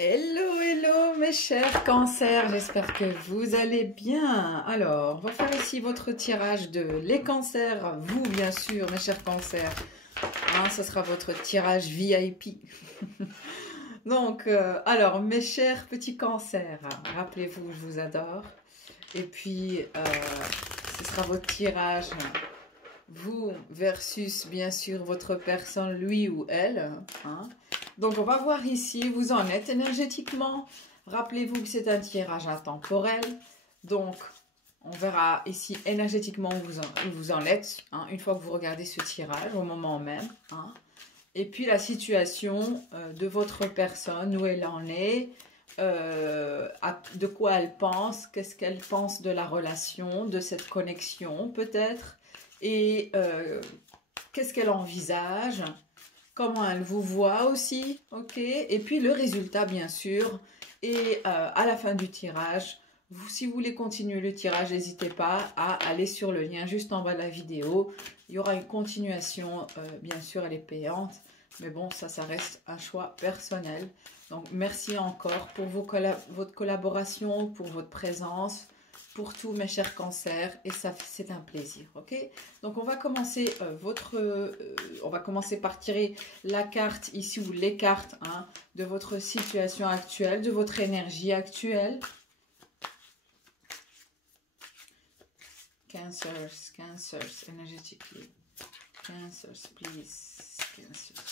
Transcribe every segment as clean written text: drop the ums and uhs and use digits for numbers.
Hello, hello mes chers cancers, j'espère que vous allez bien. Alors, on va faire ici votre tirage de les cancers, vous bien sûr mes chers cancers. Hein, ce sera votre tirage VIP. Donc, alors mes chers petits cancers, rappelez-vous, je vous adore. Et puis, ce sera votre tirage, vous versus bien sûr votre personne, lui ou elle. Hein. Donc, on va voir ici, vous en êtes énergétiquement. Rappelez-vous que c'est un tirage intemporel. Donc, on verra ici énergétiquement où vous en êtes, hein, une fois que vous regardez ce tirage, au moment même. Hein. Et puis, la situation de votre personne, où elle en est, de quoi elle pense, qu'est-ce qu'elle pense de la relation, de cette connexion peut-être, et qu'est-ce qu'elle envisage, comment elle vous voit aussi, ok? Et puis le résultat, bien sûr. Et à la fin du tirage, si vous voulez continuer le tirage, n'hésitez pas à aller sur le lien juste en bas de la vidéo. Il y aura une continuation, bien sûr, elle est payante. Mais bon, ça reste un choix personnel. Donc, merci encore pour votre collaboration, pour votre présence, pour tous mes chers cancers, et ça c'est un plaisir, ok? Donc on va commencer on va commencer par tirer la carte ici, ou les cartes, hein, de votre situation actuelle, de votre énergie actuelle. Cancers, energetically. Cancers, please. Cancers.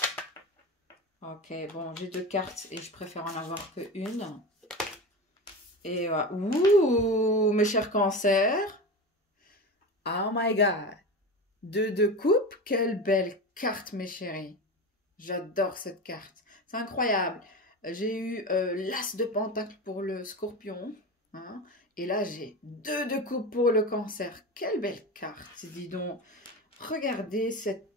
Ok, bon, j'ai deux cartes et je préfère en avoir qu'une. Et ouh, mes chers cancers. Oh my god. Deux de coupe, quelle belle carte, mes chéris. J'adore cette carte. C'est incroyable. J'ai eu l'as de pentacle pour le scorpion. Hein, et là, j'ai deux de coupe pour le cancer. Quelle belle carte, dis donc. Regardez cette...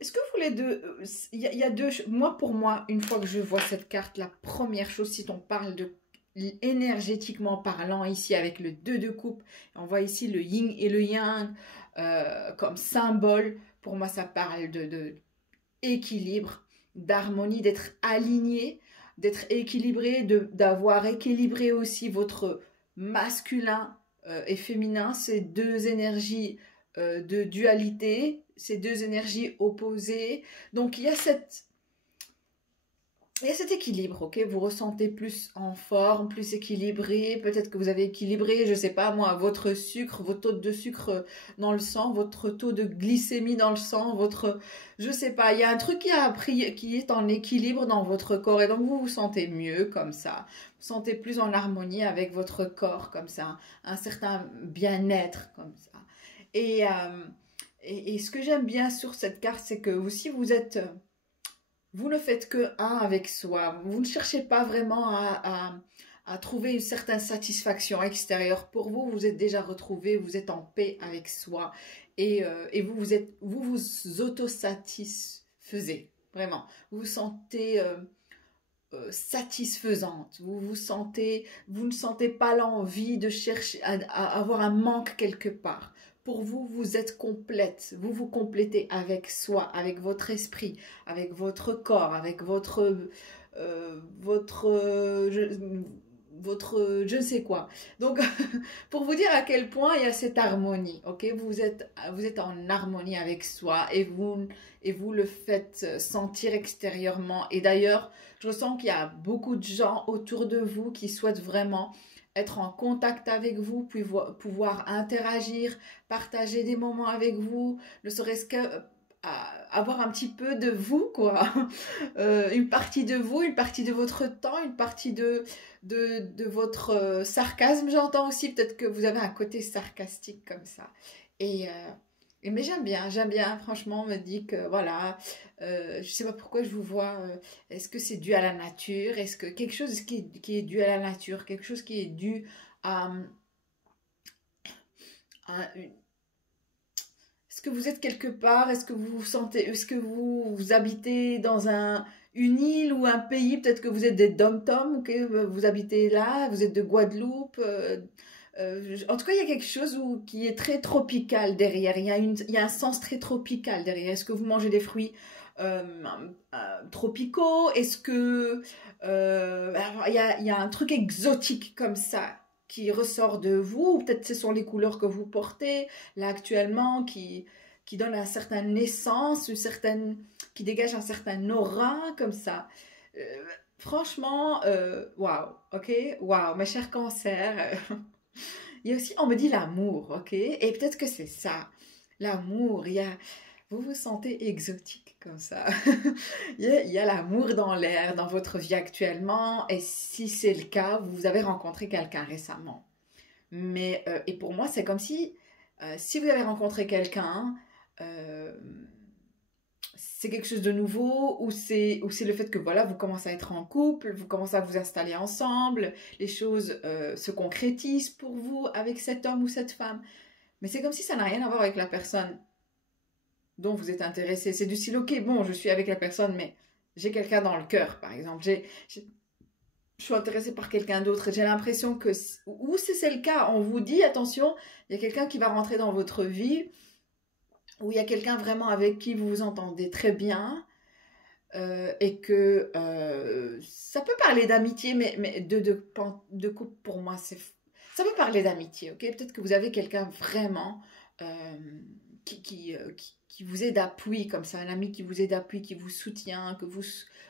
Est-ce que vous les deux... Il y a deux... Moi, pour moi, une fois que je vois cette carte, la première chose, si on parle de énergétiquement parlant ici avec le 2 de coupe, on voit ici le yin et le yang comme symbole. Pour moi, ça parle de équilibre, d'harmonie, d'être aligné, d'être équilibré, d'avoir équilibré aussi votre masculin et féminin, ces deux énergies de dualité, ces deux énergies opposées. Donc, il y a cet équilibre, ok? Vous ressentez plus en forme, plus équilibré. Peut-être que vous avez équilibré, je ne sais pas moi, votre sucre, votre taux de sucre dans le sang, votre taux de glycémie dans le sang, votre... Je ne sais pas, il y a un truc qui est en équilibre dans votre corps. Et donc vous vous sentez mieux comme ça. Vous vous sentez plus en harmonie avec votre corps comme ça. Un certain bien-être comme ça. Et ce que j'aime bien sur cette carte, c'est que si vous êtes... Vous ne faites que un avec soi. Vous ne cherchez pas vraiment à trouver une certaine satisfaction extérieure. Pour vous, vous êtes déjà retrouvé, vous êtes en paix avec soi. Et vous vous autosatisfaisez, vraiment. Vous vous sentez satisfaisante. Vous ne sentez pas l'envie de chercher à avoir un manque quelque part. Pour vous, vous êtes complète. Vous vous complétez avec soi, avec votre esprit, avec votre corps, avec votre je ne sais quoi. Donc, pour vous dire à quel point il y a cette harmonie, ok? Vous êtes en harmonie avec soi et vous le faites sentir extérieurement. Et d'ailleurs, je ressens qu'il y a beaucoup de gens autour de vous qui souhaitent vraiment être en contact avec vous, puis pouvoir interagir, partager des moments avec vous, ne serait-ce que avoir un petit peu de vous, quoi. Une partie de vous, une partie de votre temps, une partie de votre sarcasme, j'entends aussi. Peut-être que vous avez un côté sarcastique comme ça. Mais j'aime bien, franchement, on me dit que voilà, je sais pas pourquoi je vous vois, est-ce que c'est dû à la nature, est-ce que quelque chose qui est dû à la nature, quelque chose qui est dû à, est-ce que vous êtes quelque part, est-ce que vous vous sentez, est-ce que vous habitez dans une île ou un pays, peut-être que vous êtes des dom-toms, okay, vous habitez là, vous êtes de Guadeloupe, en tout cas, il y a quelque chose qui est très tropical derrière. Il y a un sens très tropical derrière. Est-ce que vous mangez des fruits tropicaux? Est-ce que il y a un truc exotique comme ça qui ressort de vous? Ou peut-être ce sont les couleurs que vous portez là actuellement qui donnent un certain essence, qui dégagent un certain aura comme ça. Euh, Franchement, waouh, ok, waouh, mes chers cancers. Il y a aussi, on me dit l'amour, ok? Et peut-être que c'est ça, l'amour. Vous vous sentez exotique comme ça. Il y a l'amour dans l'air, dans votre vie actuellement. Et si c'est le cas, vous avez rencontré quelqu'un récemment. Mais, et pour moi, c'est comme si vous avez rencontré quelqu'un, euh, c'est quelque chose de nouveau ou c'est le fait que voilà, vous commencez à être en couple, vous commencez à vous installer ensemble, les choses se concrétisent pour vous avec cet homme ou cette femme. Mais c'est comme si ça n'a rien à voir avec la personne dont vous êtes intéressé. C'est du style, ok, bon, je suis avec la personne, mais j'ai quelqu'un dans le cœur, par exemple. Je suis intéressée par quelqu'un d'autre et j'ai l'impression que, ou si c'est le cas, on vous dit, attention, il y a quelqu'un qui va rentrer dans votre vie, ou il y a quelqu'un vraiment avec qui vous vous entendez très bien, et que ça peut parler d'amitié, mais de couple, pour moi, ça peut parler d'amitié, ok? Peut-être que vous avez quelqu'un vraiment qui vous aide d'appui, comme ça, un ami qui vous aide d'appui, qui vous soutient,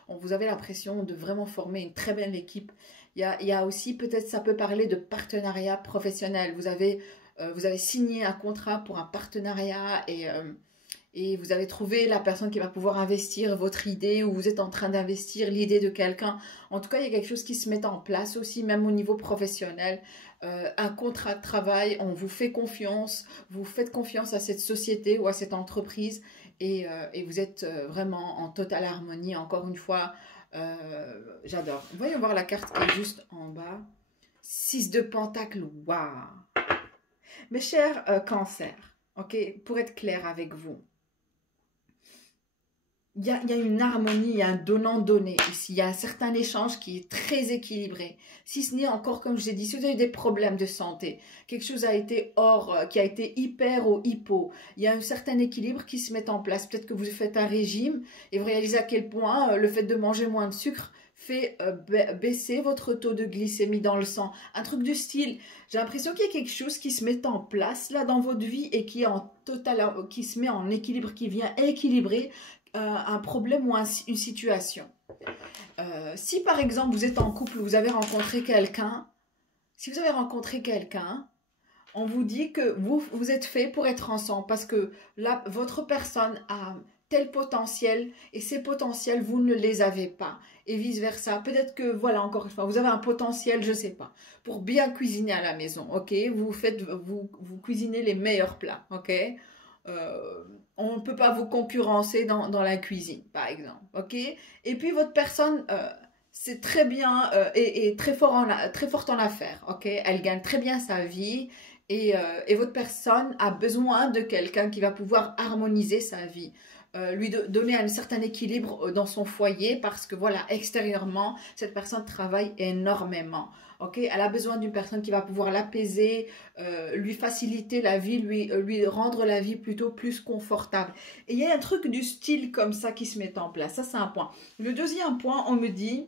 vous avez l'impression de vraiment former une très belle équipe. Il y a aussi, peut-être, ça peut parler de partenariat professionnel. Vous avez signé un contrat pour un partenariat et vous avez trouvé la personne qui va pouvoir investir votre idée ou vous êtes en train d'investir l'idée de quelqu'un. En tout cas, il y a quelque chose qui se met en place aussi, même au niveau professionnel. Un contrat de travail, on vous fait confiance, vous faites confiance à cette société ou à cette entreprise et vous êtes vraiment en totale harmonie. Encore une fois, j'adore. Voyons voir la carte qui est juste en bas. 6 de Pentacle, waouh! Mes chers cancers, ok, pour être clair avec vous, il y a une harmonie, il y a un donnant-donné ici. Il y a un certain échange qui est très équilibré. Si ce n'est encore, comme je l'ai dit, si vous avez des problèmes de santé, quelque chose a été qui a été hyper ou hypo, il y a un certain équilibre qui se met en place. Peut-être que vous faites un régime et vous réalisez à quel point le fait de manger moins de sucre fait baisser votre taux de glycémie dans le sang. Un truc du style. J'ai l'impression qu'il y a quelque chose qui se met en place là dans votre vie et qui est qui se met en équilibre, qui vient équilibrer un problème ou une situation. Si par exemple vous êtes en couple, vous avez rencontré quelqu'un, si vous avez rencontré quelqu'un, on vous dit que vous êtes fait pour être ensemble parce que là, votre personne a tel potentiel et ces potentiels, vous ne les avez pas. Et vice-versa. Peut-être que, voilà, encore une fois, vous avez un potentiel, je ne sais pas, pour bien cuisiner à la maison, ok? Vous cuisinez les meilleurs plats, ok? On ne peut pas vous concurrencer dans la cuisine, par exemple, ok? Et puis votre personne, c'est très bien et très forte en affaires, ok? Elle gagne très bien sa vie et votre personne a besoin de quelqu'un qui va pouvoir harmoniser sa vie. Lui donner un certain équilibre dans son foyer parce que voilà, extérieurement, cette personne travaille énormément. Ok, elle a besoin d'une personne qui va pouvoir l'apaiser, lui faciliter la vie, lui rendre la vie plutôt plus confortable. Et il y a un truc du style comme ça qui se met en place. Ça, c'est un point. Le deuxième point, on me dit,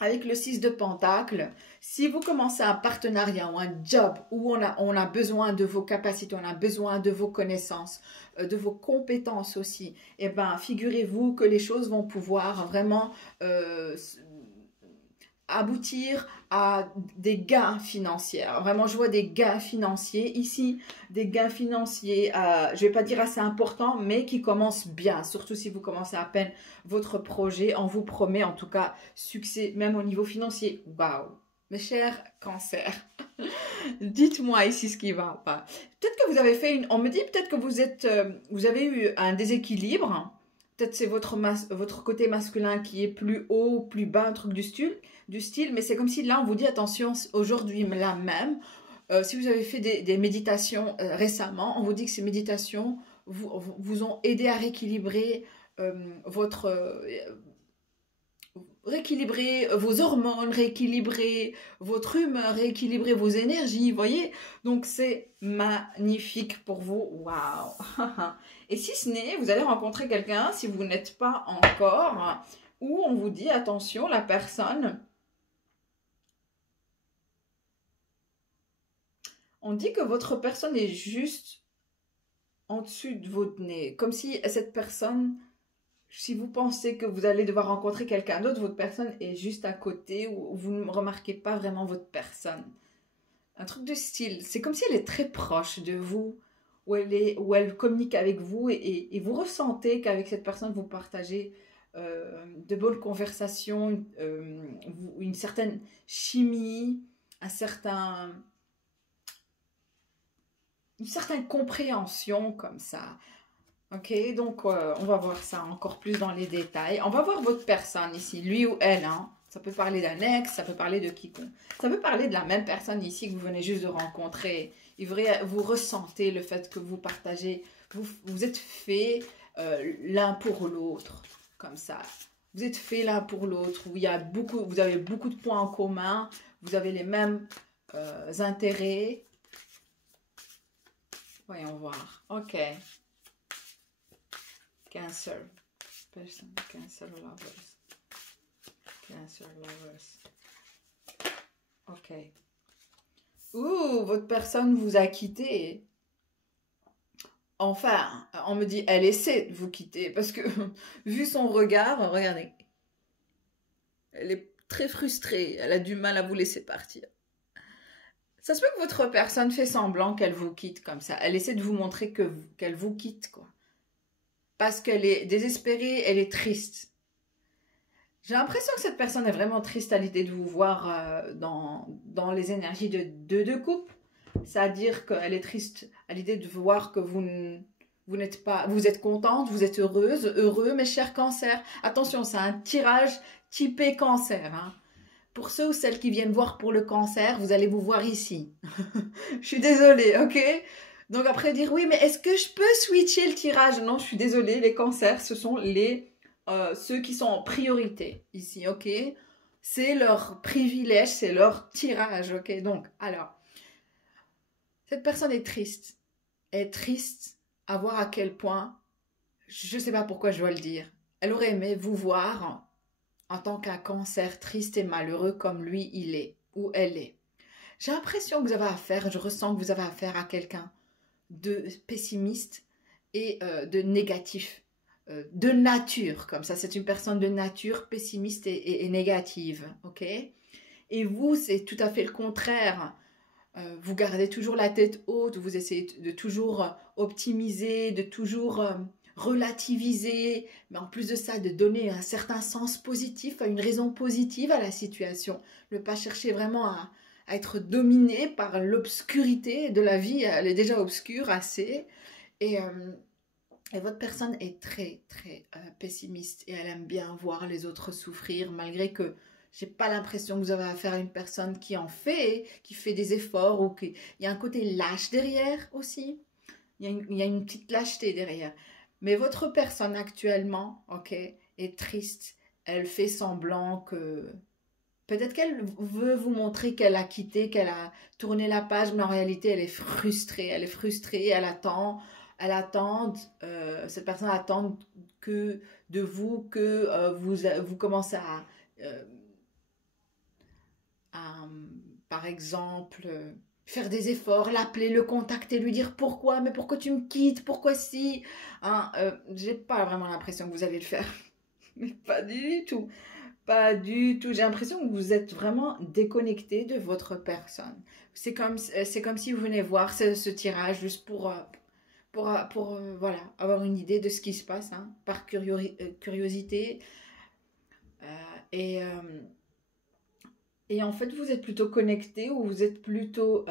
avec le 6 de Pentacle, si vous commencez un partenariat ou un job où on a besoin de vos capacités, on a besoin de vos connaissances, de vos compétences aussi, eh ben, figurez-vous que les choses vont pouvoir vraiment aboutir à des gains financiers. Vraiment, je vois des gains financiers ici, des gains financiers, je ne vais pas dire assez importants, mais qui commencent bien, surtout si vous commencez à peine votre projet. On vous promet en tout cas succès, même au niveau financier. Waouh! Mes chers cancers, dites-moi ici ce qui va pas. Peut-être que vous avez fait on me dit peut-être que vous avez eu un déséquilibre. Peut-être c'est votre côté masculin qui est plus haut, plus bas, un truc du style. Mais c'est comme si là, on vous dit, attention, aujourd'hui, là même, si vous avez fait des méditations récemment, on vous dit que ces méditations vous ont aidé à rééquilibrer votre rééquilibrer vos hormones, rééquilibrer votre humeur, rééquilibrer vos énergies, vous voyez? Donc, c'est magnifique pour vous. Waouh! Et si ce n'est, vous allez rencontrer quelqu'un, si vous n'êtes pas encore, où on vous dit, attention, la personne, on dit que votre personne est juste en dessus de votre nez, comme si cette personne, si vous pensez que vous allez devoir rencontrer quelqu'un d'autre, votre personne est juste à côté ou vous ne remarquez pas vraiment votre personne. Un truc de style, c'est comme si elle est très proche de vous, où elle communique avec vous et vous ressentez qu'avec cette personne vous partagez de bonnes conversations, une certaine chimie, une certaine compréhension comme ça. Ok, donc on va voir ça encore plus dans les détails. On va voir votre personne ici, lui ou elle. Hein. Ça peut parler d'un ex, ça peut parler de quiconque. Ça peut parler de la même personne ici que vous venez juste de rencontrer. Vous ressentez le fait que vous partagez, vous êtes faits l'un pour l'autre, comme ça. Vous êtes faits l'un pour l'autre, vous avez beaucoup de points en commun, vous avez les mêmes intérêts. Voyons voir. Ok. Cancer. Person, Cancer lovers. Cancer lovers. Ok. Ouh, votre personne vous a quitté. Enfin, on me dit, elle essaie de vous quitter. Parce que, vu son regard, regardez. Elle est très frustrée. Elle a du mal à vous laisser partir. Ça se peut que votre personne fait semblant qu'elle vous quitte comme ça. Elle essaie de vous montrer qu'elle vous quitte, quoi. Parce qu'elle est désespérée, elle est triste. J'ai l'impression que cette personne est vraiment triste à l'idée de vous voir dans les énergies de deux coupes. C'est-à-dire qu'elle est triste à l'idée de voir que vous n'êtes pas, vous êtes contente, vous êtes heureuse, heureux, mes chers cancers. Attention, c'est un tirage typé cancer. Hein. Pour ceux ou celles qui viennent voir pour le cancer, vous allez vous voir ici. Je suis désolée, ok? Donc après dire, oui, mais est-ce que je peux switcher le tirage? Non, je suis désolée, les cancers, ce sont ceux qui sont en priorité ici, ok? C'est leur privilège, c'est leur tirage, ok? Donc, alors, cette personne est triste. Elle est triste à voir à quel point, je ne sais pas pourquoi je dois le dire, elle aurait aimé vous voir en tant qu'un cancer triste et malheureux comme lui, il est, ou elle est. J'ai l'impression que vous avez affaire, je ressens que vous avez affaire à quelqu'un de pessimiste et de négatif, de nature, comme ça. C'est une personne de nature pessimiste et négative, ok? Et vous, c'est tout à fait le contraire. Vous gardez toujours la tête haute, vous essayez de toujours optimiser, de toujours relativiser, mais en plus de ça, de donner un certain sens positif, une raison positive à la situation. Ne pas chercher vraiment à être dominé par l'obscurité de la vie, elle est déjà obscure assez. Et votre personne est très, très pessimiste et elle aime bien voir les autres souffrir, malgré que j'ai pas l'impression que vous avez affaire à une personne qui qui fait des efforts ou qui... Il y a un côté lâche derrière aussi. Il y a une petite lâcheté derrière. Mais votre personne actuellement, ok, est triste. Elle fait semblant que... Peut-être qu'elle veut vous montrer qu'elle a quitté, qu'elle a tourné la page, mais en réalité, elle est frustrée. Elle est frustrée, cette personne attend de vous que vous commencez euh, par exemple, faire des efforts, l'appeler, le contacter, lui dire pourquoi, mais pourquoi tu me quittes, pourquoi si, hein, j'ai pas vraiment l'impression que vous allez le faire, mais pas du tout, pas du tout. J'ai l'impression que vous êtes vraiment déconnecté de votre personne. C'est comme si vous venez voir ce tirage juste pour voilà, avoir une idée de ce qui se passe, hein, par curiosité. Et en fait, vous êtes plutôt connecté ou vous êtes plutôt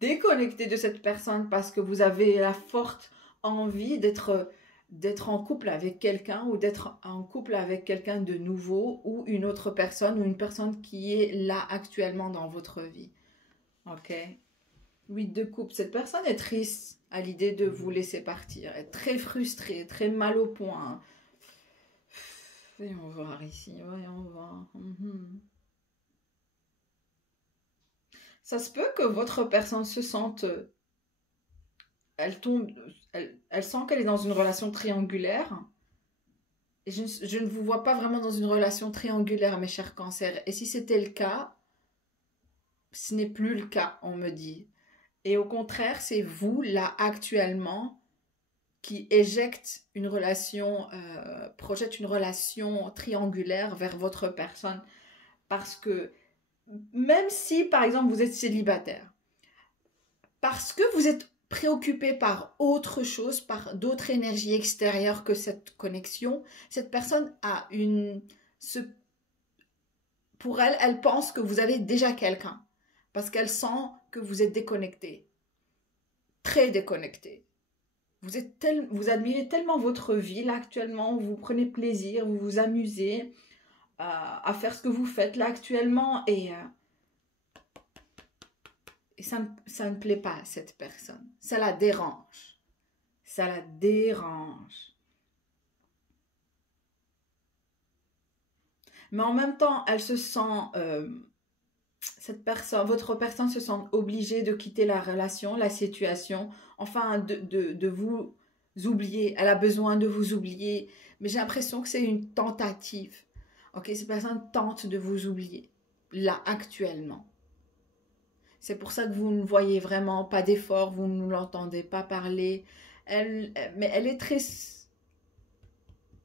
déconnecté de cette personne parce que vous avez la forte envie d'être en couple avec quelqu'un ou d'être en couple avec quelqu'un de nouveau ou une autre personne ou une personne qui est là actuellement dans votre vie. Ok? 8 de coupe. Cette personne est triste à l'idée de vous laisser partir. Elle est très frustrée, très mal au point. Voyons voir ici, voyons voir. Ça se peut que votre personne se sente, elle tombe, elle sent qu'elle est dans une relation triangulaire. Et je ne vous vois pas vraiment dans une relation triangulaire, mes chers cancers. Et si c'était le cas, ce n'est plus le cas, on me dit. Et au contraire, c'est vous, là, actuellement, qui éjecte une relation, projette une relation triangulaire vers votre personne. Parce que même si, par exemple, vous êtes célibataire, parce que vous êtes préoccupé par autre chose, par d'autres énergies extérieures que cette connexion, cette personne a pour elle, elle pense que vous avez déjà quelqu'un. Parce qu'elle sent que vous êtes déconnecté. Très déconnecté. Vous admirez tellement votre vie là actuellement, vous prenez plaisir, vous vous amusez à faire ce que vous faites là actuellement et ça ne plaît pas à cette personne. Ça la dérange. Ça la dérange. Mais en même temps, elle se sent... votre personne se sent obligée de quitter la relation, la situation, enfin de vous oublier. Elle a besoin de vous oublier. Mais j'ai l'impression que c'est une tentative. Ok, cette personne tente de vous oublier. Là, actuellement. C'est pour ça que vous ne voyez vraiment pas d'effort, vous ne l'entendez pas parler. Mais elle est très,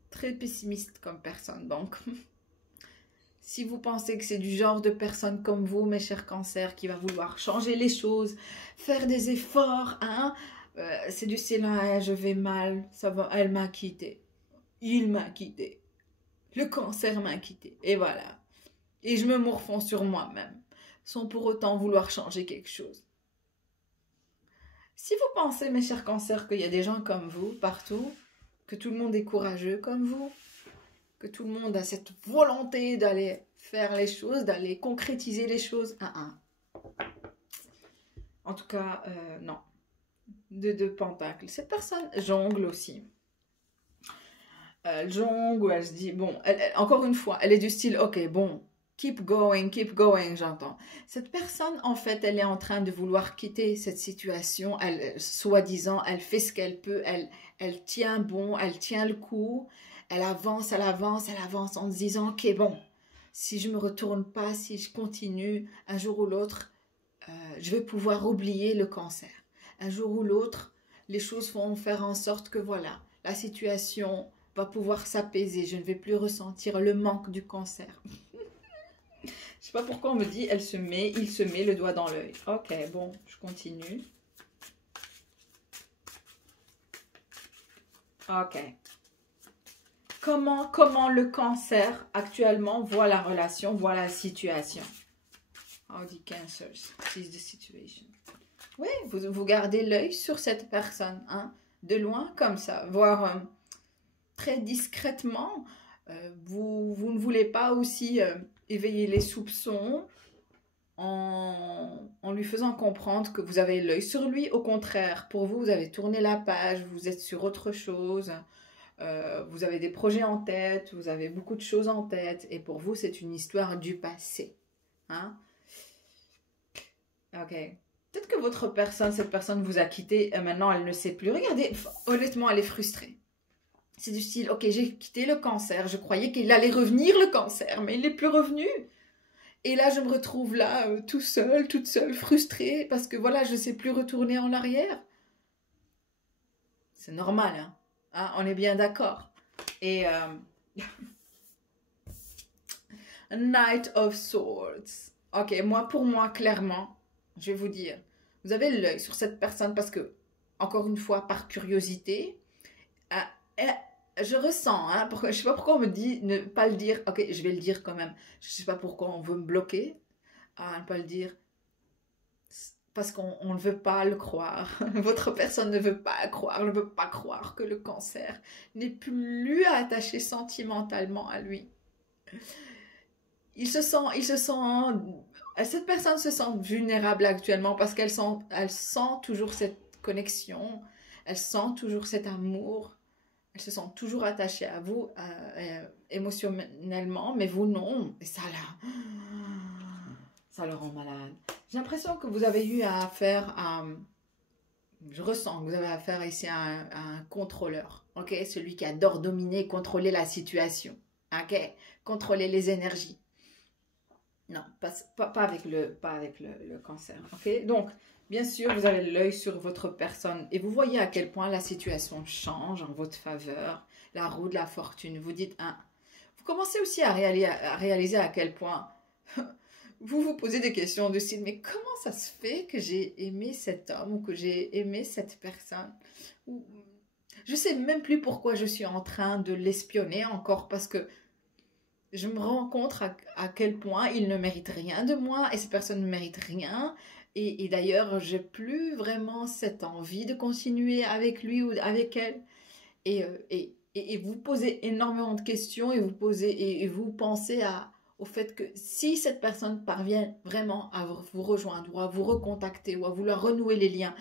très pessimiste comme personne. Donc, si vous pensez que c'est du genre de personne comme vous, mes chers cancers, qui va vouloir changer les choses, faire des efforts, hein, c'est du style, ah, je vais mal, ça va, elle m'a quitté. Il m'a quitté. Le cancer m'a quitté. Et voilà. Et je me morfonds sur moi-même, sans pour autant vouloir changer quelque chose. Si vous pensez, mes chers cancers, qu'il y a des gens comme vous partout, que tout le monde est courageux comme vous, que tout le monde a cette volonté d'aller faire les choses, d'aller concrétiser les choses, en tout cas, non. De pentacles. Cette personne jongle aussi. Elle jongle, elle se dit, bon, encore une fois, elle est du style, ok, bon, keep going, j'entends. Cette personne, en fait, elle est en train de vouloir quitter cette situation. Elle, soi-disant, elle fait ce qu'elle peut. Elle tient bon, elle tient le coup. Elle avance en se disant, ok, bon, si je me retourne pas, si je continue, un jour ou l'autre, je vais pouvoir oublier le cancer. Un jour ou l'autre, les choses vont faire en sorte que, voilà, la situation va pouvoir s'apaiser. Je ne vais plus ressentir le manque du cancer. Je sais pas pourquoi on me dit, il se met le doigt dans l'œil. Ok, bon, je continue. Ok. Comment le cancer actuellement voit la relation, voit la situation? How the cancer sees the situation. Oui, vous gardez l'œil sur cette personne, hein, de loin comme ça, voire très discrètement. Vous ne voulez pas aussi éveiller les soupçons en lui faisant comprendre que vous avez l'œil sur lui. Au contraire, pour vous, vous avez tourné la page, vous êtes sur autre chose. Vous avez des projets en tête, vous avez beaucoup de choses en tête, et pour vous, c'est une histoire du passé. Hein? Ok. Peut-être que cette personne vous a quitté, et maintenant elle ne sait plus. Regardez, honnêtement, elle est frustrée. C'est du style, ok, j'ai quitté le cancer, je croyais qu'il allait revenir le cancer, mais il n'est plus revenu. Et là, je me retrouve là, toute seule, frustrée, parce que voilà, je ne sais plus retourner en arrière. C'est normal, hein? Hein, on est bien d'accord. Et Knight of Swords. Ok, pour moi, clairement, je vais vous dire, vous avez l'œil sur cette personne parce que, encore une fois, par curiosité, je ressens, hein, je ne sais pas pourquoi on me dit ne pas le dire. Ok, je vais le dire quand même. Je ne sais pas pourquoi on veut me bloquer à ne pas le dire. Parce qu'on ne veut pas le croire. Votre personne ne veut pas croire, ne veut pas croire que le cancer n'est plus attaché sentimentalement à lui. Cette personne se sent vulnérable actuellement parce qu'elle sent toujours cette connexion, elle sent toujours cet amour. elles se sentent toujours attachées à vous émotionnellement, mais vous non. Et ça le rend malade. J'ai l'impression que vous avez eu affaire à... Je ressens que vous avez affaire ici à un contrôleur, ok? Celui qui adore dominer, contrôler la situation, ok? Contrôler les énergies. Non, pas avec le cancer, ok? Donc, bien sûr, vous avez l'œil sur votre personne et vous voyez à quel point la situation change en votre faveur, la roue de la fortune. Vous dites, hein, vous commencez aussi à réaliser à quel point vous vous posez des questions de style, mais comment ça se fait que j'ai aimé cet homme ou que j'ai aimé cette personne? Je sais même plus pourquoi je suis en train de l'espionner encore parce que je me rends compte à quel point il ne mérite rien de moi et cette personne ne mérite rien. Et d'ailleurs, j'ai plus vraiment cette envie de continuer avec lui ou avec elle. Et vous posez énormément de questions et vous pensez au fait que si cette personne parvient vraiment à vous rejoindre ou à vous recontacter ou à vouloir renouer les liens,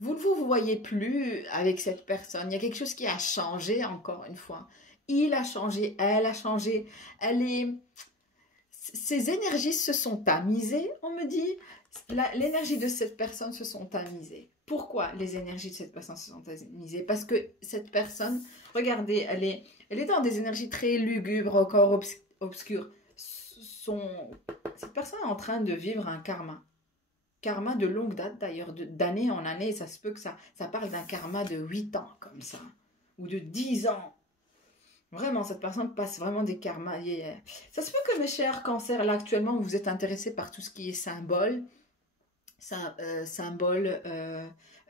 vous ne vous voyez plus avec cette personne. Il y a quelque chose qui a changé encore une fois. Il a changé, elle a changé, ses énergies se sont tamisées, on me dit. L'énergie de cette personne se sont tamisées. Pourquoi les énergies de cette personne se sont tamisées? Parce que cette personne, regardez, elle est dans des énergies très lugubres, encore obscures. Cette personne est en train de vivre un karma. Karma de longue date d'ailleurs, d'année en année. Ça se peut que ça parle d'un karma de 8 ans comme ça, ou de 10 ans. Vraiment, cette personne passe vraiment des karmas. Ça se peut que mes chers cancers, là actuellement, vous êtes intéressés par tout ce qui est symbole.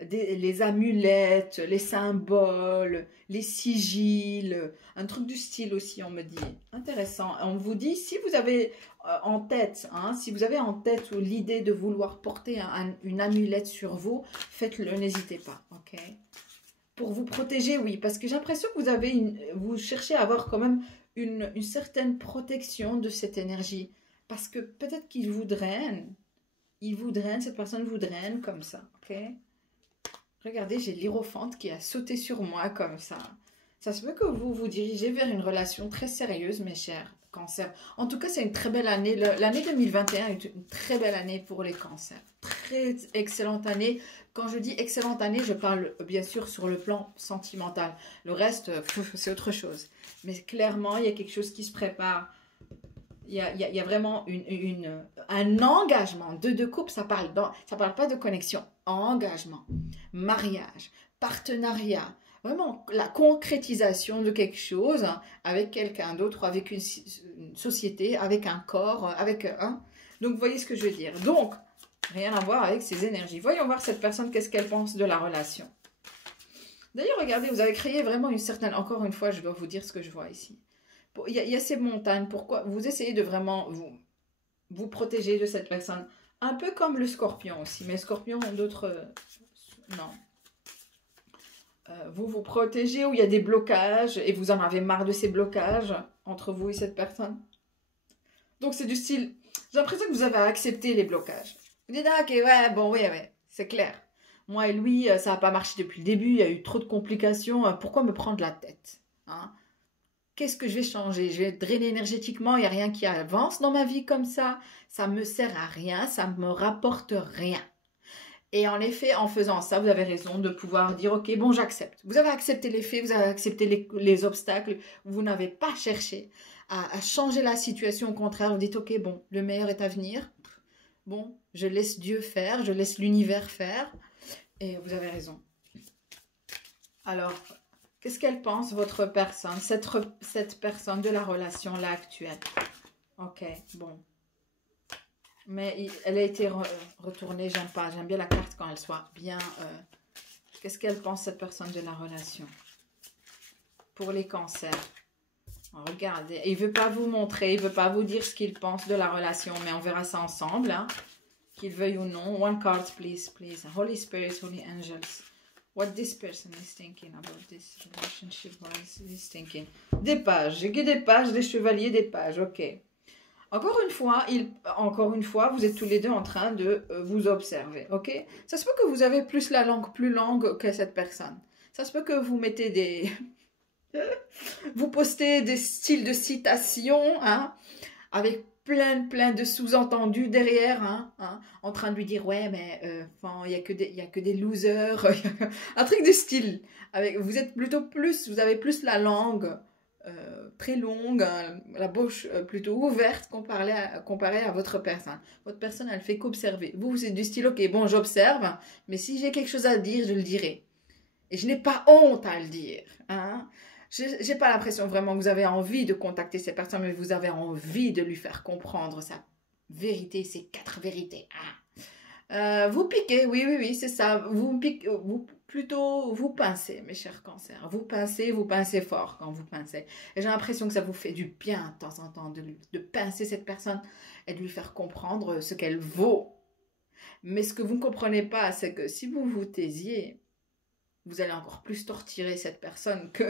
Les amulettes, les symboles, les sigils, un truc du style aussi, on me dit. Intéressant. On vous dit, si vous avez en tête, si vous avez en tête l'idée de vouloir porter une amulette sur vous, faites-le, n'hésitez pas, ok? Pour vous protéger, oui, parce que j'ai l'impression que vous cherchez à avoir quand même une certaine protection de cette énergie. Parce que peut-être qu'il vous draine. Cette personne vous draine comme ça, ok? Regardez, j'ai l'Hiérophante qui a sauté sur moi comme ça. Ça se peut que vous vous dirigez vers une relation très sérieuse, mes chers cancers. En tout cas, c'est une très belle année. L'année 2021 est une très belle année pour les cancers. Très excellente année. Quand je dis excellente année, je parle bien sûr sur le plan sentimental. Le reste, c'est autre chose. Mais clairement, il y a quelque chose qui se prépare. Il y a vraiment un engagement. Deux couples, ça parle pas de connexion. Engagement, mariage, partenariat. Vraiment la concrétisation de quelque chose avec quelqu'un d'autre, avec une société, avec un corps, avec un. Donc, vous voyez ce que je veux dire. Donc, rien à voir avec ces énergies. Voyons voir cette personne, qu'est-ce qu'elle pense de la relation. D'ailleurs, regardez, vous avez créé vraiment une certaine... Encore une fois, je dois vous dire ce que je vois ici. Il y a ces montagnes. Pourquoi? Vous essayez de vraiment vous protéger de cette personne. Un peu comme le scorpion aussi. Mais scorpion ont d'autres... non. Vous vous protégez où il y a des blocages et vous en avez marre de ces blocages entre vous et cette personne. Donc c'est du style, j'ai l'impression que vous avez accepté les blocages. Vous dites, ah, ok, ouais, bon, ouais, c'est clair. Moi et lui, ça n'a pas marché depuis le début, il y a eu trop de complications, pourquoi me prendre la tête, hein? Qu'est-ce que je vais changer? Je vais drainer énergétiquement, il n'y a rien qui avance dans ma vie comme ça me sert à rien, ça ne me rapporte rien. Et en effet, en faisant ça, vous avez raison de pouvoir dire, ok, bon, j'accepte. Vous avez accepté les faits, vous avez accepté les obstacles, vous n'avez pas cherché à changer la situation. Au contraire, vous dites, ok, bon, le meilleur est à venir. Bon, je laisse Dieu faire, je laisse l'univers faire. Et vous avez raison. Alors, qu'est-ce qu'elle pense, votre personne, cette personne de la relation là actuelle? Ok, bon. Mais elle a été retournée, j'aime pas. J'aime bien la carte quand elle soit bien... Qu'est-ce qu'elle pense, cette personne de la relation? Pour les cancers. Regardez, il ne veut pas vous montrer, il ne veut pas vous dire ce qu'il pense de la relation, mais on verra ça ensemble, hein? Qu'il veuille ou non. One card, please, please. Holy Spirit, Holy Angels. What this person is thinking about this relationship, what is thinking. Des pages, j'ai des pages, des chevaliers, des pages, ok. Encore une fois, vous êtes tous les deux en train de vous observer, ok? Ça se peut que vous avez plus la langue plus longue que cette personne. Ça se peut que vous mettez des... vous postez des styles de citation, hein, avec plein de sous-entendus derrière, en train de lui dire, ouais, mais il n'y a que des losers, un truc de style. Vous êtes plutôt plus, vous avez plus la langue très longue, la bouche plutôt ouverte comparé à votre personne. Votre personne, elle fait qu'observer. Vous êtes du style, ok, bon, j'observe, mais si j'ai quelque chose à dire, je le dirai. Et je n'ai pas honte à le dire. Hein. Je n'ai pas l'impression vraiment que vous avez envie de contacter cette personne, mais vous avez envie de lui faire comprendre sa vérité, ses 4 vérités. Vous piquez, oui, c'est ça. Vous piquez, vous pincez, mes chers cancers. Vous pincez fort quand vous pincez. Et j'ai l'impression que ça vous fait du bien de temps en temps de pincer cette personne et de lui faire comprendre ce qu'elle vaut. Mais ce que vous ne comprenez pas, c'est que si vous vous taisiez, vous allez encore plus torturer cette personne que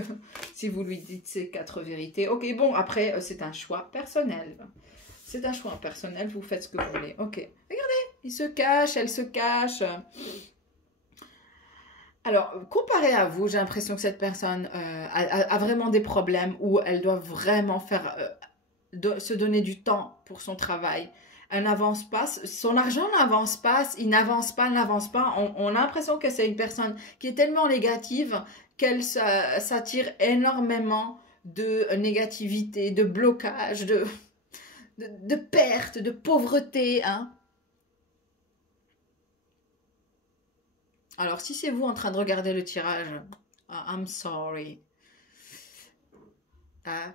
si vous lui dites ces 4 vérités. Ok, bon, après, c'est un choix personnel. C'est un choix personnel, vous faites ce que vous voulez. Ok, regardez, il se cache, elle se cache. Alors, comparé à vous, j'ai l'impression que cette personne a vraiment des problèmes où elle doit vraiment se donner du temps pour son travail. Elle n'avance pas, son argent n'avance pas, il n'avance pas. On a l'impression que c'est une personne qui est tellement négative qu'elle s'attire énormément de négativité, de blocage, de perte, de pauvreté. Hein. Alors, si c'est vous en train de regarder le tirage, I'm sorry.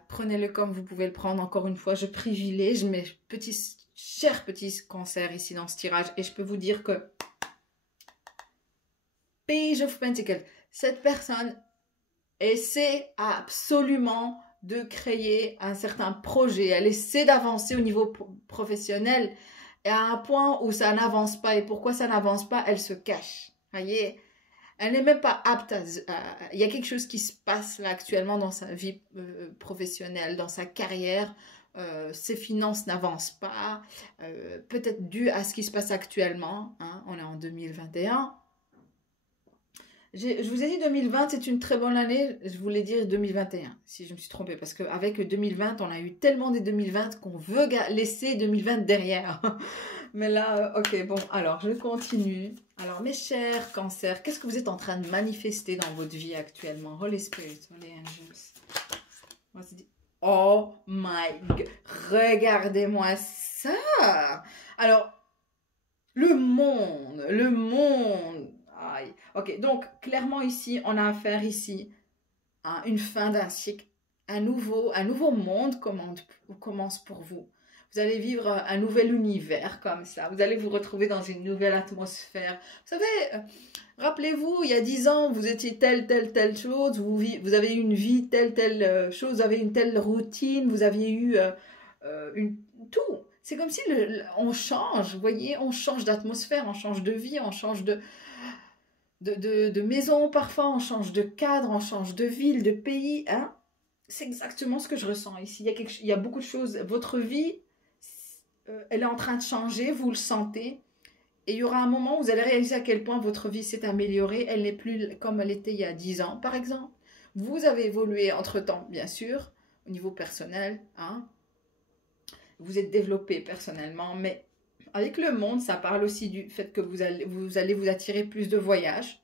Prenez-le comme vous pouvez le prendre. Encore une fois, je privilège mes chers petits cancers ici dans ce tirage. Et je peux vous dire que Page of Pentacles, cette personne essaie absolument de créer un certain projet. Elle essaie d'avancer au niveau professionnel et à un point où ça n'avance pas. Et pourquoi ça n'avance pas? Elle se cache. Voyez, elle n'est même pas apte il y a quelque chose qui se passe là actuellement dans sa vie professionnelle, dans sa carrière. Ses finances n'avancent pas, peut-être dû à ce qui se passe actuellement. Hein, on est en 2021. Je vous ai dit 2020, c'est une très bonne année. Je voulais dire 2021, si je me suis trompée. Parce qu'avec 2020, on a eu tellement des 2020 qu'on veut laisser 2020 derrière. Mais là, ok, bon, alors je continue. Alors, mes chers cancers, qu'est-ce que vous êtes en train de manifester dans votre vie actuellement? Holy Spirit, Holy Angels. Oh my God, regardez-moi ça. Alors, le monde. Aïe. Ok, donc, clairement ici, on a affaire ici à une fin d'un cycle. Un nouveau monde commence pour vous. Vous allez vivre un nouvel univers comme ça. Vous allez vous retrouver dans une nouvelle atmosphère. Vous savez, rappelez-vous, il y a 10 ans, vous étiez telle chose. Vous avez eu une vie telle chose. Vous avez une telle routine. Vous aviez eu tout. C'est comme si on change, vous voyez. On change d'atmosphère, on change de vie, on change de maison parfois. On change de cadre, on change de ville, de pays. Hein. C'est exactement ce que je ressens ici. Il y a beaucoup de choses. Votre vie... elle est en train de changer, vous le sentez. Et il y aura un moment où vous allez réaliser à quel point votre vie s'est améliorée. Elle n'est plus comme elle était il y a 10 ans, par exemple. Vous avez évolué entre-temps, bien sûr, au niveau personnel. Hein. Vous êtes développé personnellement, mais avec le monde, ça parle aussi du fait que vous allez vous attirer plus de voyages.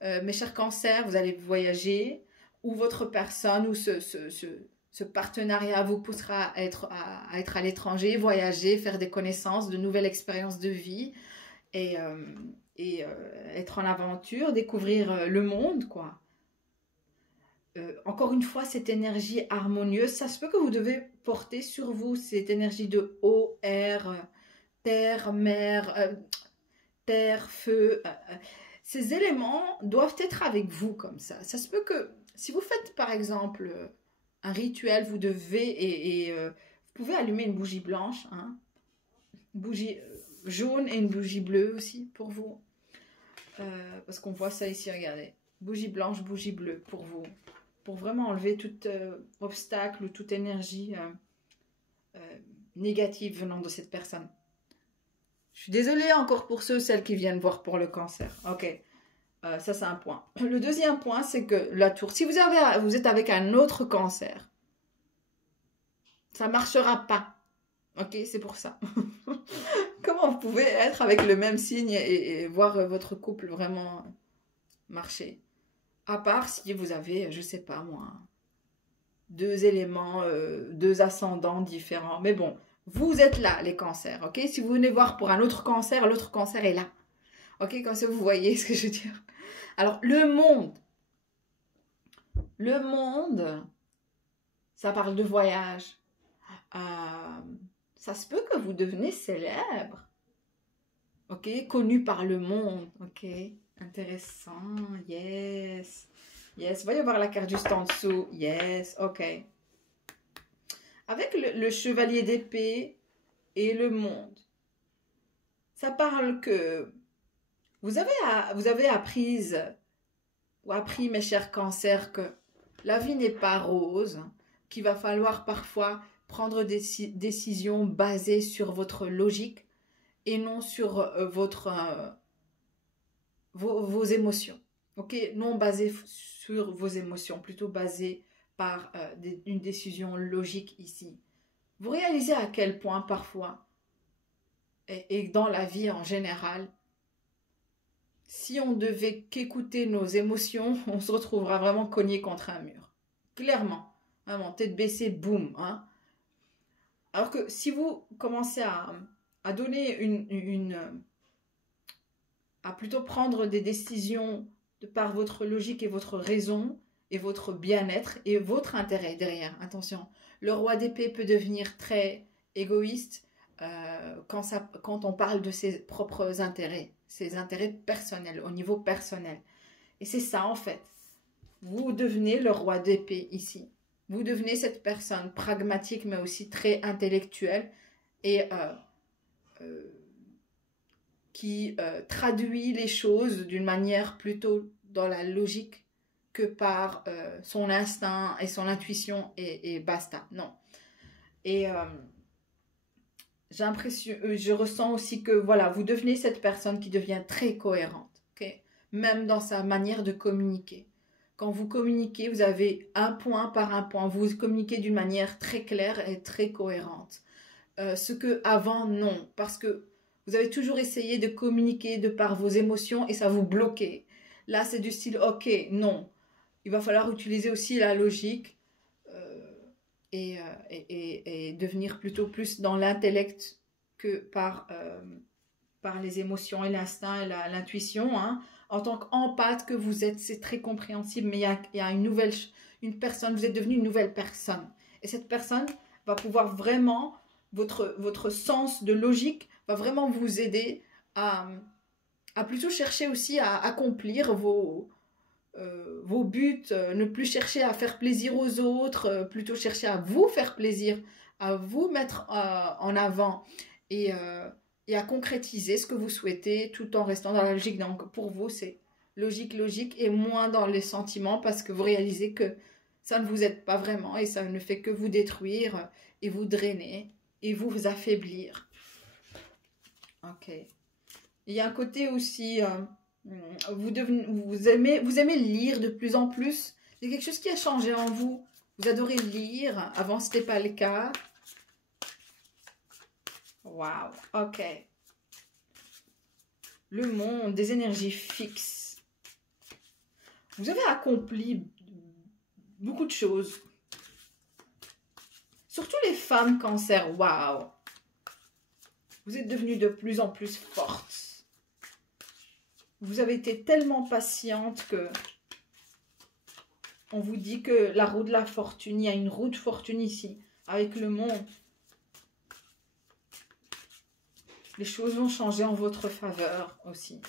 Mes chers cancers, vous allez voyager, ou votre personne, ou ce partenariat vous poussera à être à l'étranger, voyager, faire des connaissances, de nouvelles expériences de vie et être en aventure, découvrir le monde, quoi. Encore une fois, cette énergie harmonieuse, ça se peut que vous devez porter sur vous cette énergie de eau, air, terre, mer, terre, feu. Ces éléments doivent être avec vous comme ça. Ça se peut que si vous faites par exemple... un rituel, vous devez, vous pouvez allumer une bougie blanche, hein, une bougie jaune et une bougie bleue aussi pour vous. Parce qu'on voit ça ici, regardez. Bougie blanche, bougie bleue pour vous. Pour vraiment enlever tout obstacle ou toute énergie négative venant de cette personne. Je suis désolée encore pour celles qui viennent voir pour le cancer. Ok. Ça, c'est un point. Le deuxième point, c'est que la tour, si vous êtes avec un autre cancer, ça ne marchera pas. Ok, c'est pour ça. Comment vous pouvez être avec le même signe et voir votre couple vraiment marcher? À part si vous avez, je sais pas moi, deux éléments, deux ascendants différents. Mais bon, vous êtes là, les cancers, ok? Si vous venez voir pour un autre cancer, l'autre cancer est là. Ok, comme ça vous voyez ce que je veux dire. Alors, le monde, ça parle de voyage. Euh, ça se peut que vous devenez célèbre. Ok, connu par le monde. Ok, intéressant. Yes. Yes. Voyons voir la carte juste en dessous. Yes. Ok. Avec le chevalier d'épée et le monde, ça parle que vous avez appris, mes chers cancers, que la vie n'est pas rose, qu'il va falloir parfois prendre des décisions basées sur votre logique et non sur vos émotions. Ok, non basées sur vos émotions, plutôt basées par une décision logique ici. Vous réalisez à quel point parfois, et dans la vie en général, si on devait qu'écouter nos émotions, on se retrouvera vraiment cogné contre un mur. Clairement. Vraiment, tête baissée, boum. Hein. Alors que si vous commencez à donner à plutôt prendre des décisions de par votre logique et votre raison et votre bien-être et votre intérêt derrière. Attention, le roi d'épée peut devenir très égoïste quand on parle de ses propres intérêts, ses intérêts personnels, au niveau personnel. Et c'est ça en fait. Vous devenez le roi d'épée ici. Vous devenez cette personne pragmatique mais aussi très intellectuelle et qui traduit les choses d'une manière plutôt dans la logique que par son instinct et son intuition et basta. Non. Et je ressens aussi que voilà, vous devenez cette personne qui devient très cohérente, okay? Même dans sa manière de communiquer. Quand vous communiquez, vous avez un point par un point. Vous communiquez d'une manière très claire et très cohérente. Ce que avant, non. Parce que vous avez toujours essayé de communiquer de par vos émotions et ça vous bloquait. Là, c'est du style, ok, non. Il va falloir utiliser aussi la logique et devenir plutôt plus dans l'intellect que par les émotions et l'instinct et l'intuition. Hein. En tant qu'empathe que vous êtes, c'est très compréhensible, mais il y a une personne, vous êtes devenu une nouvelle personne. Et cette personne va pouvoir vraiment, votre sens de logique va vraiment vous aider à plutôt chercher aussi à accomplir vos buts, ne plus chercher à faire plaisir aux autres, plutôt chercher à vous faire plaisir, à vous mettre en avant et à concrétiser ce que vous souhaitez tout en restant dans la logique. Donc pour vous, c'est logique et moins dans les sentiments parce que vous réalisez que ça ne vous aide pas vraiment et ça ne fait que vous détruire et vous drainer et vous affaiblir. Ok. Il y a un côté aussi... vous aimez lire de plus en plus. Il y a quelque chose qui a changé en vous. Vous adorez lire. Avant, ce n'était pas le cas. Waouh, ok. Le monde, des énergies fixes. Vous avez accompli beaucoup de choses. Surtout les femmes cancer, waouh. Vous êtes devenues de plus en plus fortes. Vous avez été tellement patiente que on vous dit que la roue de la fortune, il y a une roue de fortune ici, avec le monde. Les choses vont changer en votre faveur aussi.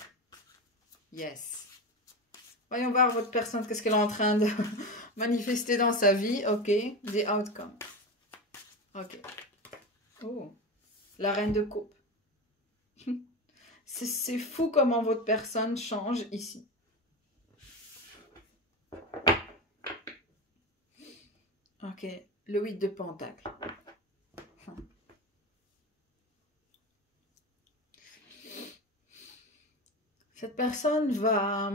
Yes. Voyons voir votre personne, qu'est-ce qu'elle est en train de manifester dans sa vie. Ok, the outcome. Ok. Oh, la reine de coupe. C'est fou comment votre personne change ici. Ok, le 8 de Pentacle. Cette personne va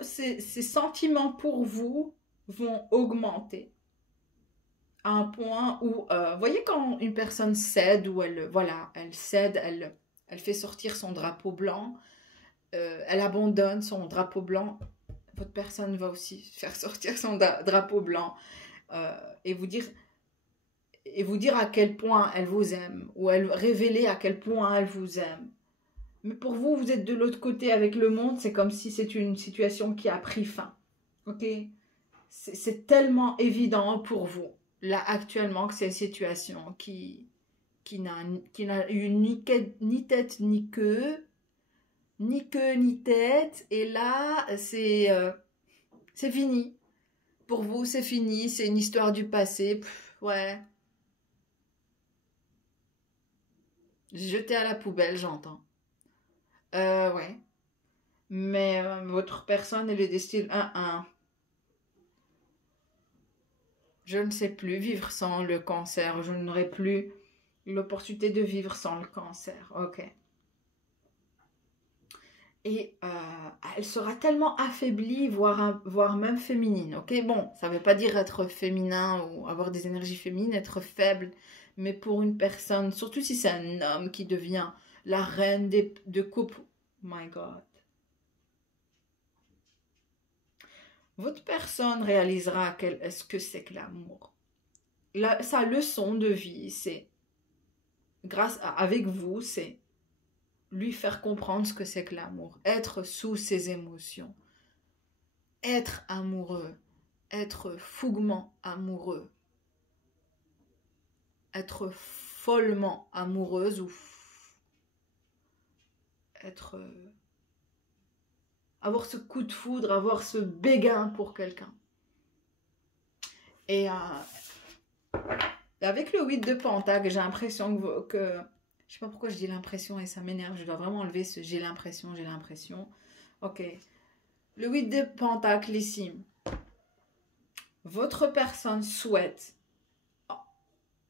ces sentiments pour vous vont augmenter à un point où, vous voyez quand une personne cède, ou voilà, elle cède, elle fait sortir son drapeau blanc, elle abandonne son drapeau blanc, votre personne va aussi faire sortir son drapeau blanc et vous dire à quel point elle vous aime, ou révéler à quel point elle vous aime. Mais pour vous, vous êtes de l'autre côté avec le monde, c'est comme si c'est une situation qui a pris fin. Ok? C'est tellement évident pour vous, là actuellement, que c'est une situation qui n'a eu ni tête ni queue, ni tête, et là, c'est fini. Pour vous, c'est fini, c'est une histoire du passé. Pff, ouais. Jeté à la poubelle, j'entends. Ouais. Mais votre personne, elle est des styles 1-1. Je ne sais plus vivre sans le cancer. Je n'aurai plus l'opportunité de vivre sans le cancer. Ok. Et elle sera tellement affaiblie, voire même féminine. Ok, bon, ça ne veut pas dire être féminin ou avoir des énergies féminines, être faible. Mais pour une personne, surtout si c'est un homme qui devient la reine de couple, oh my God. Votre personne réalisera ce que c'est que l'amour. Sa leçon de vie, c'est, avec vous, c'est lui faire comprendre ce que c'est que l'amour. Être sous ses émotions. Être amoureux. Être fouguement amoureux. Être follement amoureuse ou être... avoir ce coup de foudre, avoir ce béguin pour quelqu'un. Et avec le 8 de Pentacle, j'ai l'impression que... Je sais pas pourquoi je dis l'impression et ça m'énerve. Je dois vraiment enlever ce j'ai l'impression. Ok. Le 8 de Pentacle ici. Votre personne souhaite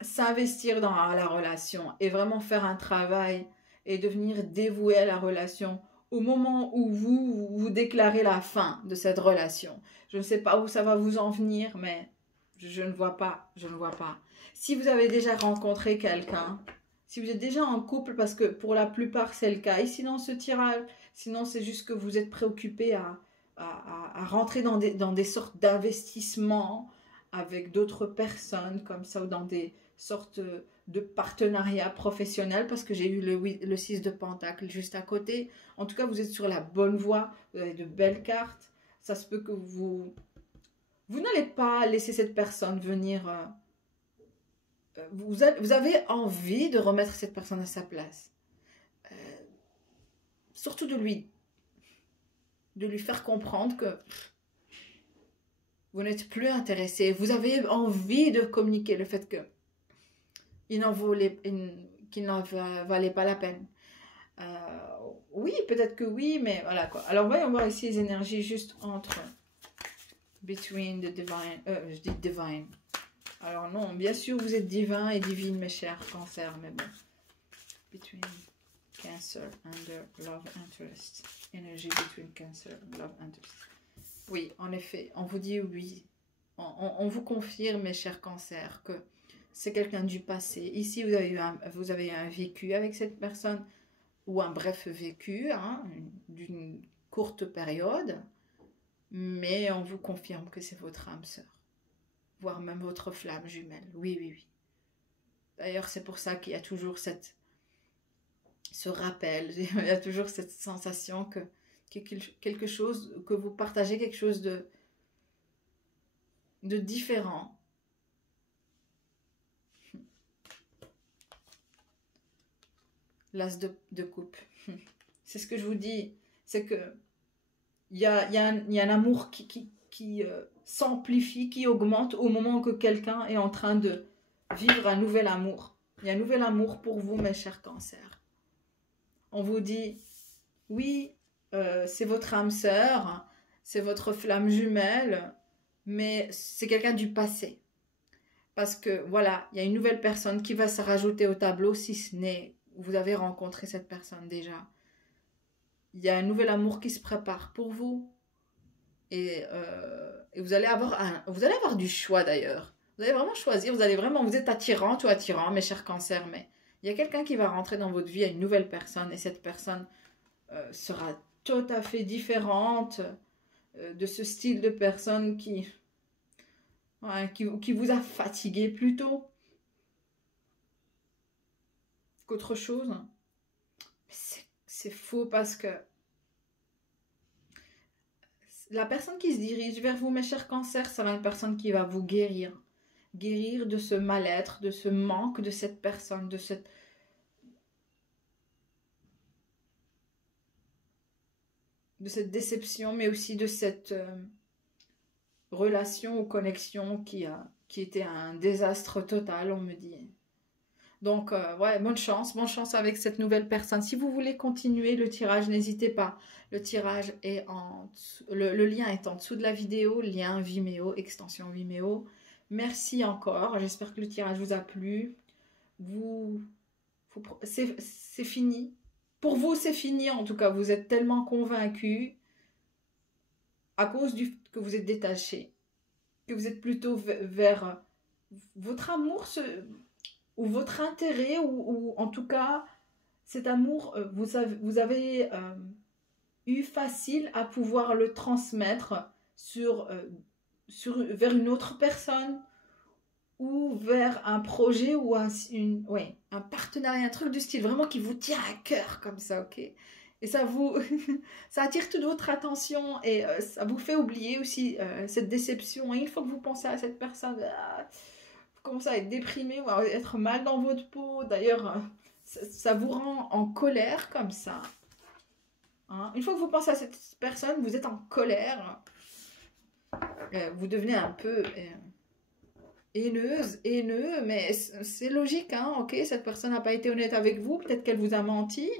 s'investir dans la relation et vraiment faire un travail et devenir dévoué à la relation au moment où vous déclarez la fin de cette relation. Je ne sais pas où ça va vous en venir, mais je ne vois pas. Si vous avez déjà rencontré quelqu'un, si vous êtes déjà en couple, parce que pour la plupart c'est le cas, ici dans ce tirage, sinon c'est juste que vous êtes préoccupé à rentrer dans des sortes d'investissements avec d'autres personnes comme ça, ou dans des sortes de partenariats professionnels, parce que j'ai eu le 6 de Pentacle juste à côté. En tout cas, vous êtes sur la bonne voie, vous avez de belles cartes. Ça se peut que vous n'allez pas laisser cette personne venir... vous avez envie de remettre cette personne à sa place. Surtout de lui faire comprendre que vous n'êtes plus intéressé. Vous avez envie de communiquer le fait que qu'il n'en valait pas la peine. Oui, peut-être que oui, mais voilà quoi. Alors voyons voir ici les énergies juste entre between the divine, je dis divine. Alors non, bien sûr vous êtes divin et divine mes chers cancers, mais bon. Between Cancer under love interest. Énergie between Cancer love interest. Oui, en effet, on vous dit oui. On vous confirme mes chers cancers que c'est quelqu'un du passé. Ici, vous avez eu un vécu avec cette personne, ou un bref vécu, hein, d'une courte période, mais on vous confirme que c'est votre âme sœur, voire même votre flamme jumelle. Oui, oui, oui. D'ailleurs, c'est pour ça qu'il y a toujours ce rappel, il y a toujours cette sensation que quelque chose, que vous partagez quelque chose de différent. L'as de coupe. C'est ce que je vous dis. C'est que il y a un amour qui s'amplifie, qui augmente au moment que quelqu'un est en train de vivre un nouvel amour. Il y a un nouvel amour pour vous, mes chers cancers. On vous dit, oui, c'est votre âme sœur, c'est votre flamme jumelle, mais c'est quelqu'un du passé. Parce que, voilà, il y a une nouvelle personne qui va se rajouter au tableau, si ce n'est vous avez rencontré cette personne déjà. Il y a un nouvel amour qui se prépare pour vous. Et vous allez avoir du choix d'ailleurs. Vous allez vraiment choisir, vous êtes attirant ou attirant, mes chers cancers, mais il y a quelqu'un qui va rentrer dans votre vie, une nouvelle personne, et cette personne sera tout à fait différente de ce style de personne ouais, qui vous a fatigué plutôt qu'autre chose. C'est faux parce que la personne qui se dirige vers vous, mes chers cancers, sera une personne qui va vous guérir. Guérir de ce mal-être, de ce manque de cette personne, de cette déception, mais aussi de cette relation ou connexion qui était un désastre total, on me dit. Donc, ouais, bonne chance avec cette nouvelle personne. Si vous voulez continuer le tirage, n'hésitez pas. Le tirage est le lien est en dessous de la vidéo, lien Vimeo, extension Vimeo. Merci encore, j'espère que le tirage vous a plu. C'est fini. Pour vous, c'est fini en tout cas. Vous êtes tellement convaincus à cause que vous êtes détaché, que vous êtes plutôt vers votre amour ou votre intérêt, ou en tout cas cet amour, vous avez eu facile à pouvoir le transmettre vers une autre personne ou vers un projet ou un partenariat, un truc du style vraiment qui vous tient à cœur comme ça, ok? Et ça ça attire toute votre attention et ça vous fait oublier aussi cette déception. Et une fois que vous pensez à cette personne, vous commencez à être déprimé ou à être mal dans votre peau. D'ailleurs, ça vous rend en colère comme ça. Hein? Une fois que vous pensez à cette personne, vous êtes en colère. Vous devenez un peu haineux, mais c'est logique, hein, ok? Cette personne n'a pas été honnête avec vous, peut-être qu'elle vous a menti.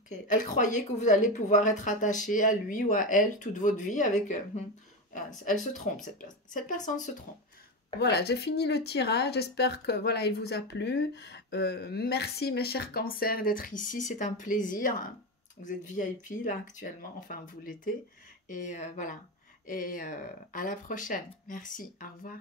Okay. Elle croyait que vous allez pouvoir être attaché à lui ou à elle toute votre vie avec... elle se trompe, cette personne. Cette personne se trompe. Voilà, j'ai fini le tirage. J'espère que voilà, il vous a plu. Merci mes chers cancers d'être ici. C'est un plaisir. Vous êtes VIP là actuellement. Enfin, vous l'étiez. Et voilà. Et à la prochaine. Merci. Au revoir.